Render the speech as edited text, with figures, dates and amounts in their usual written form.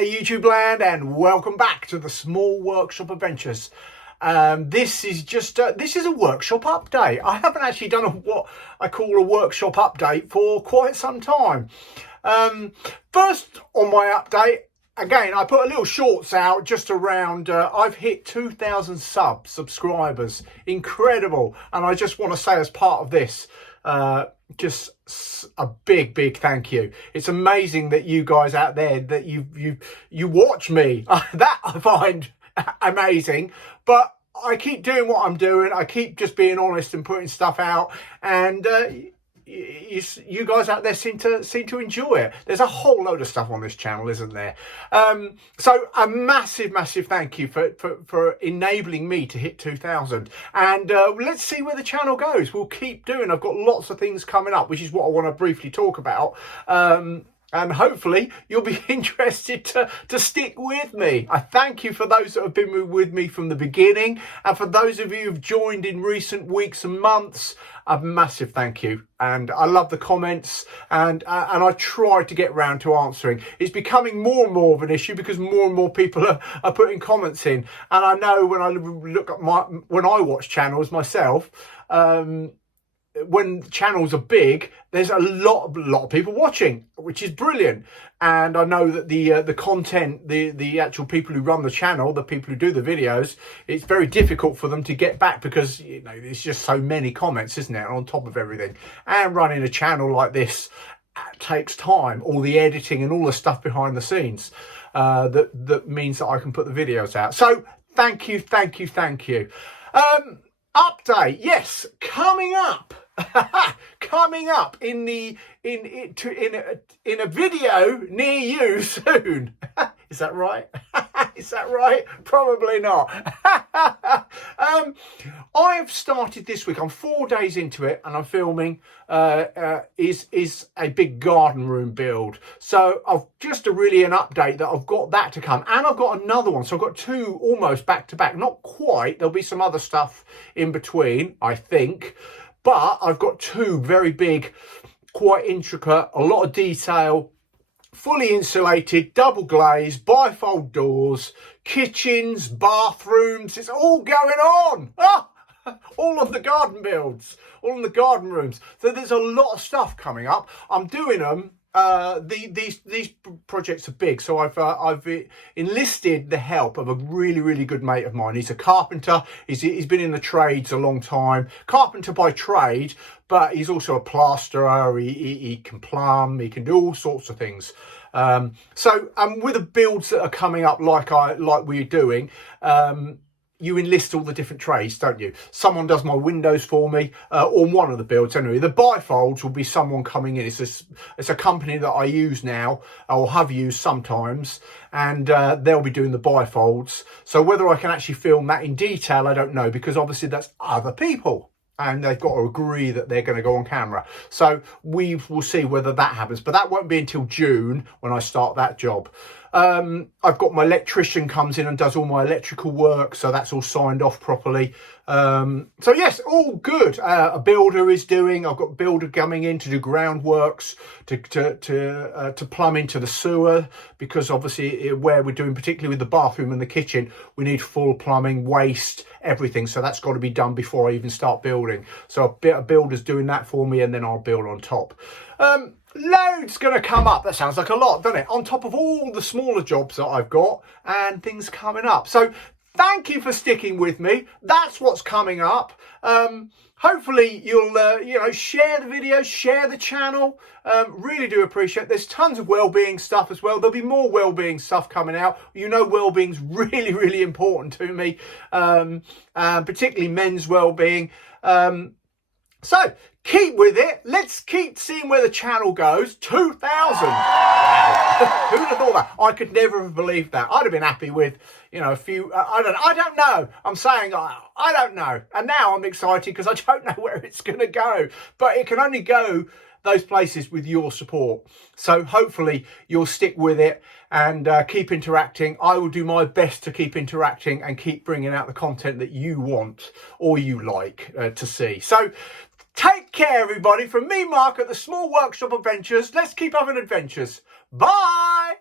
there, YouTube land, and welcome back to the Small Workshop Adventures. This is a workshop update. I haven't actually done what I call a workshop update for quite some time. First on my update, again, I put a little shorts out just around, I've hit 2,000 subscribers. Incredible. And I just want to say, as part of this, just a big thank you. It's amazing that you guys out there, that you watch me. That I find amazing. But I keep doing what I'm doing. I keep just being honest and putting stuff out, and you guys out there seem to enjoy it. There's a whole load of stuff on this channel, isn't there? So a massive thank you for enabling me to hit 2,000, and let's see where the channel goes. We'll keep doing. I've got lots of things coming up, which is what I want to briefly talk about. And hopefully you'll be interested to stick with me. I thank you for those that have been with me from the beginning, and for those of you who've joined in recent weeks and months, a massive thank you. And I love the comments, and I try to get round to answering. It's becoming more and more of an issue because more and more people are putting comments in. And I know when I look at when I watch channels myself, when channels are big, there's a lot of people watching, which is brilliant. And I know that the content, the actual people who run the channel, the people who do the videos, it's very difficult for them to get back because, you know, there's just so many comments, isn't it, on top of everything. And running a channel like this takes time, all the editing and all the stuff behind the scenes, that means that I can put the videos out. So thank you. Update, yes, coming up in a video near you soon. Is that right? Is that right? Probably not. I've started this week. I'm 4 days into it, and I'm filming is a big garden room build. So I've just an update that I've got that to come, and I've got another one. So I've got two almost back to back. Not quite. There'll be some other stuff in between, I think. But I've got two very big, quite intricate, a lot of detail, fully insulated, double glazed, bifold doors, kitchens, bathrooms. It's all going on. All of the garden builds, all in the garden rooms. So there's a lot of stuff coming up. I'm doing them. These projects are big, so I've enlisted the help of a really good mate of mine. He's a carpenter. He's been in the trades a long time, carpenter by trade, but he's also a plasterer. He can plumb, he can do all sorts of things. So with the builds that are coming up, like we're doing, you enlist all the different trades, don't you? Someone does my windows for me, on one of the builds anyway. The bifolds will be someone coming in. It's a company that I use now, or have used sometimes, and they'll be doing the bifolds. So whether I can actually film that in detail, I don't know, because obviously that's other people, and they've got to agree that they're going to go on camera. So we will see whether that happens, but that won't be until June when I start that job. I've got my electrician comes in and does all my electrical work, so that's all signed off properly. So yes, all good. A builder is doing. I've got a builder coming in to do groundworks, to plumb into the sewer, because obviously where we're doing, particularly with the bathroom and the kitchen, we need full plumbing, waste, everything. So that's got to be done before I even start building. So a builder's doing that for me, and then I'll build on top. Loads going to come up. That sounds like a lot, doesn't it? On top of all the smaller jobs that I've got and things coming up. So thank you for sticking with me. That's what's coming up. Hopefully you'll share the video, share the channel. Really do appreciate it. There's tons of well-being stuff as well. There'll be more well-being stuff coming out. You know, well-being's really important to me, particularly men's well-being. So keep with it. Let's keep seeing where the channel goes. 2,000. Wow. Who'd have thought that? I could never have believed that. I'd have been happy with, a few. I don't know. I'm saying I don't know. And now I'm excited because I don't know where it's going to go. But it can only go those places with your support. So hopefully you'll stick with it and keep interacting. I will do my best to keep interacting and keep bringing out the content that you want or you like to see. So take care, everybody. From me, Mark, at the Small Workshop Adventures. Let's keep having adventures. Bye.